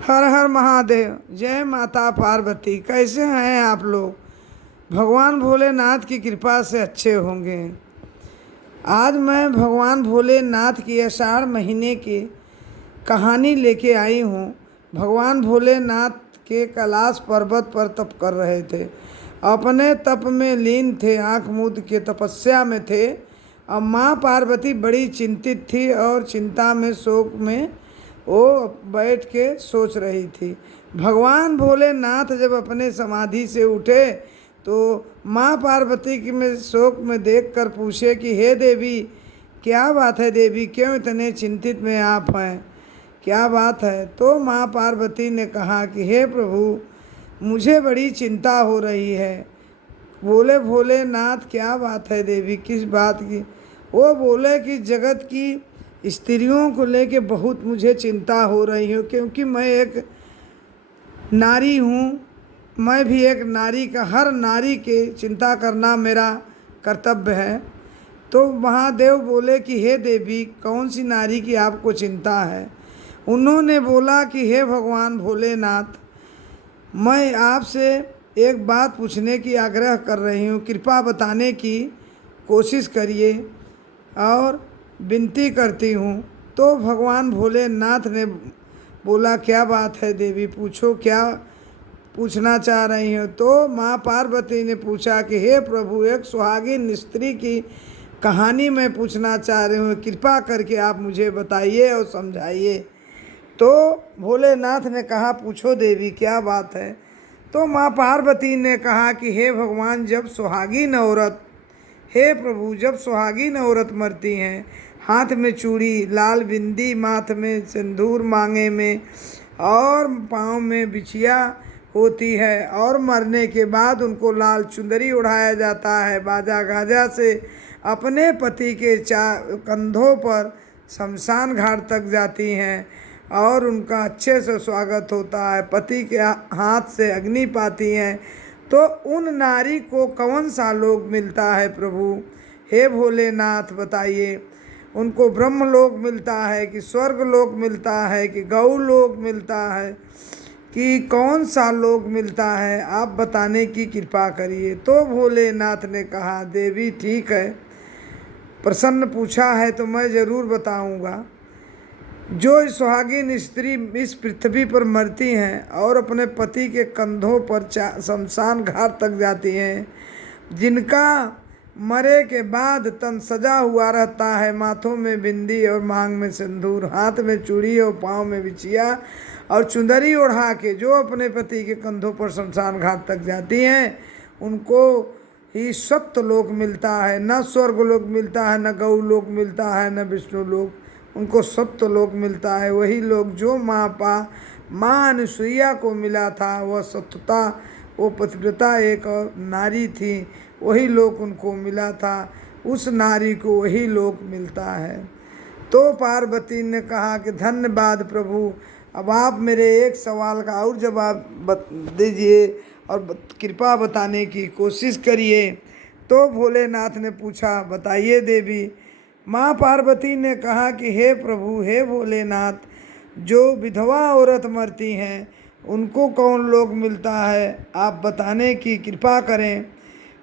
हर हर महादेव। जय माता पार्वती। कैसे हैं आप लोग? भगवान भोलेनाथ की कृपा से अच्छे होंगे। आज मैं भगवान भोलेनाथ की आषाढ़ महीने की कहानी लेके आई हूँ। भगवान भोलेनाथ के कैलाश पर्वत पर तप कर रहे थे। अपने तप में लीन थे, आँख मूंद के तपस्या में थे। अब माँ पार्वती बड़ी चिंतित थी और चिंता में, शोक में वो बैठ के सोच रही थी। भगवान भोलेनाथ जब अपने समाधि से उठे तो माँ पार्वती की में शोक में देखकर पूछे कि हे देवी, क्या बात है देवी, क्यों इतने चिंतित में आप हैं, क्या बात है? तो माँ पार्वती ने कहा कि हे प्रभु, मुझे बड़ी चिंता हो रही है। बोले भोलेनाथ, क्या बात है देवी, किस बात की? वो बोले कि जगत की स्त्रियों को लेके बहुत मुझे चिंता हो रही है, क्योंकि मैं एक नारी हूँ। मैं भी एक नारी का, हर नारी के चिंता करना मेरा कर्तव्य है। तो महादेव बोले कि हे देवी, कौन सी नारी की आपको चिंता है? उन्होंने बोला कि हे भगवान भोलेनाथ, मैं आपसे एक बात पूछने की आग्रह कर रही हूँ, कृपा बताने की कोशिश करिए और विनती करती हूँ। तो भगवान भोलेनाथ ने बोला, क्या बात है देवी, पूछो, क्या पूछना चाह रही हो? तो माँ पार्वती ने पूछा कि हे प्रभु, एक सुहागिन स्त्री की कहानी मैं पूछना चाह रही हूँ, कृपा करके आप मुझे बताइए और समझाइए। तो भोलेनाथ ने कहा, पूछो देवी, क्या बात है? तो माँ पार्वती ने कहा कि हे भगवान, जब सुहागिन औरत, हे प्रभु, जब सुहागिन औरत मरती हैं, हाथ में चूड़ी, लाल बिंदी, माथ में सिंदूर, मांगे में और पाँव में बिछिया होती है, और मरने के बाद उनको लाल चुंदरी उड़ाया जाता है, बाजा गाजा से अपने पति के कंधों पर शमशान घाट तक जाती हैं और उनका अच्छे से स्वागत होता है, पति के हाथ से अग्नि पाती हैं। तो उन नारी को कौन सा लोक मिलता है प्रभु? हे भोलेनाथ बताइए, उनको ब्रह्मलोक मिलता है कि स्वर्ग लोक मिलता है कि गौ लोक मिलता है कि कौन सा लोक मिलता है? आप बताने की कृपा करिए। तो भोलेनाथ ने कहा, देवी ठीक है, प्रसन्न पूछा है तो मैं ज़रूर बताऊंगा। जो सुहागिन स्त्री इस पृथ्वी पर मरती हैं और अपने पति के कंधों पर शमशान घाट तक जाती हैं, जिनका मरे के बाद तन सजा हुआ रहता है, माथों में बिंदी और मांग में सिंदूर, हाथ में चूड़ी और पाँव में बिछिया और चुंदरी ओढ़ा के जो अपने पति के कंधों पर शमशान घाट तक जाती हैं, उनको ही सत्य लोक मिलता है। न स्वर्ग लोक मिलता है, न गौ लोक मिलता है, न विष्णु लोक। उनको सत्य लोक मिलता है। वही लोक जो माँ अनुसुईया को मिला था, वह सत्यता, वो पतिव्रता एक और नारी थी, वही लोक उनको मिला था। उस नारी को वही लोक मिलता है। तो पार्वती ने कहा कि धन्यवाद प्रभु, अब आप मेरे एक सवाल का और जवाब दीजिए और कृपा बताने की कोशिश करिए। तो भोलेनाथ ने पूछा, बताइए देवी। माँ पार्वती ने कहा कि हे प्रभु, हे भोलेनाथ, जो विधवा औरत मरती हैं उनको कौन लोक मिलता है? आप बताने की कृपा करें।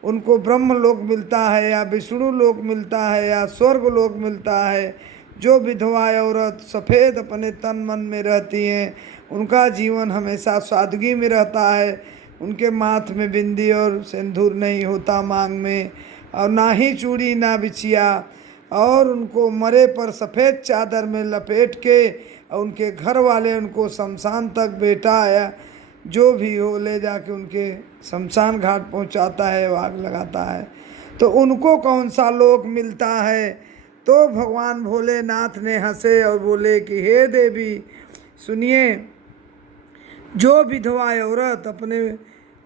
उनको ब्रह्म लोक मिलता है या विष्णु लोक मिलता है या स्वर्ग लोक मिलता है? जो विधवा औरत सफ़ेद अपने तन मन में रहती हैं, उनका जीवन हमेशा सादगी में रहता है। उनके माथ में बिंदी और सिंदूर नहीं होता मांग में, और ना ही चूड़ी ना बिछिया, और उनको मरे पर सफ़ेद चादर में लपेट के और उनके घर वाले उनको शमशान तक बेटा या जो भी हो ले जाके उनके शमशान घाट पहुंचाता है, आग लगाता है। तो उनको कौन सा लोक मिलता है? तो भगवान भोलेनाथ ने हंसे और बोले कि हे देवी सुनिए, जो विधवा औरत अपने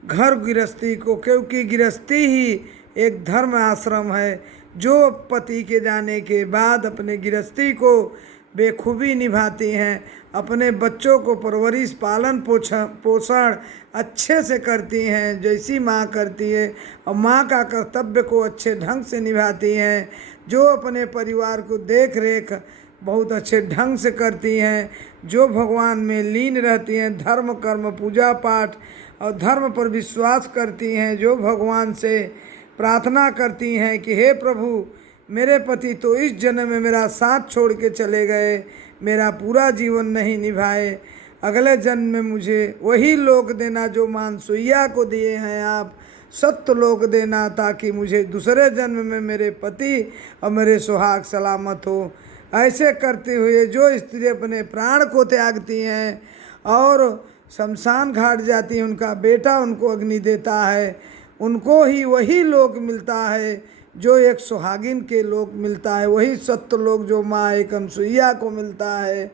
घर गृहस्थी को, क्योंकि गृहस्थी ही एक धर्म आश्रम है, जो पति के जाने के बाद अपने गृहस्थी को बेखूबी निभाती हैं, अपने बच्चों को परवरिश पालन पोषण अच्छे से करती हैं जैसी माँ करती है, और माँ का कर्तव्य को अच्छे ढंग से निभाती हैं, जो अपने परिवार को देख रेख बहुत अच्छे ढंग से करती हैं, जो भगवान में लीन रहती हैं, धर्म कर्म पूजा पाठ और धर्म पर विश्वास करती हैं, जो भगवान से प्रार्थना करती हैं कि हे प्रभु, मेरे पति तो इस जन्म में मेरा साथ छोड़ के चले गए, मेरा पूरा जीवन नहीं निभाए, अगले जन्म में मुझे वही लोक देना जो मानसुइया को दिए हैं आप, सत्य लोक देना, ताकि मुझे दूसरे जन्म में मेरे पति और मेरे सुहाग सलामत हो। ऐसे करते हुए जो स्त्री अपने प्राण को त्यागती हैं और शमशान घाट जाती हैं, उनका बेटा उनको अग्नि देता है, उनको ही वही लोक मिलता है जो एक सुहागिन के लोक मिलता है, वही सत्य लोक जो माँ एक अनसुईया को मिलता है,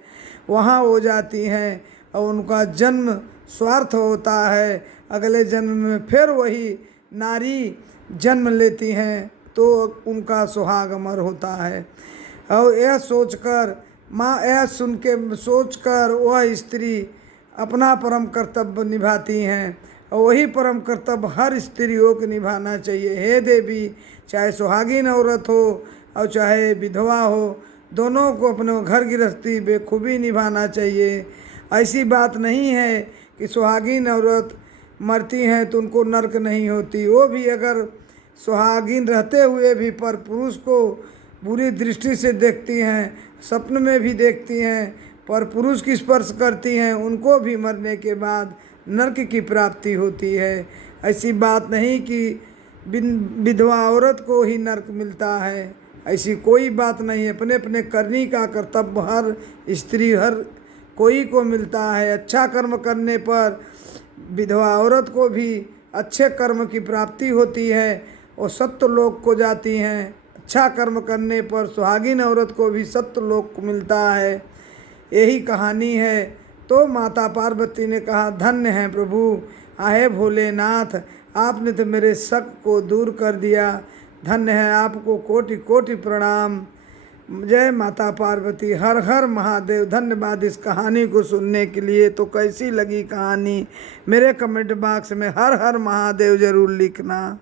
वहाँ हो जाती हैं और उनका जन्म स्वार्थ होता है। अगले जन्म में फिर वही नारी जन्म लेती हैं तो उनका सुहाग अमर होता है। और यह सोचकर माँ, यह सुन के सोचकर वह स्त्री अपना परम कर्तव्य निभाती हैं, और वही परम कर्तव्य हर स्त्रियों को निभाना चाहिए। हे देवी, चाहे सुहागिन औरत हो और चाहे विधवा हो, दोनों को अपने घर गृहस्थी बेखूबी निभाना चाहिए। ऐसी बात नहीं है कि सुहागिन औरत मरती हैं तो उनको नरक नहीं होती, वो भी अगर सुहागिन रहते हुए भी पर पुरुष को बुरी दृष्टि से देखती हैं, सपन में भी देखती हैं, पर पुरुष की स्पर्श करती हैं, उनको भी मरने के बाद नरक की प्राप्ति होती है। ऐसी बात नहीं कि विधवा औरत को ही नरक मिलता है, ऐसी कोई बात नहीं। अपने अपने करनी का कर्तव्य हर स्त्री हर कोई को मिलता है। अच्छा कर्म करने पर विधवा औरत को भी अच्छे कर्म की प्राप्ति होती है और सत्य लोक को जाती हैं। अच्छा कर्म करने पर सुहागिन औरत को भी सत्य लोक मिलता है। यही कहानी है। तो माता पार्वती ने कहा, धन्य है प्रभु, आहे भोलेनाथ, आपने तो मेरे शक को दूर कर दिया, धन्य है, आपको कोटि कोटि प्रणाम। जय माता पार्वती, हर हर महादेव। धन्यवाद इस कहानी को सुनने के लिए। तो कैसी लगी कहानी मेरे कमेंट बॉक्स में हर हर महादेव ज़रूर लिखना।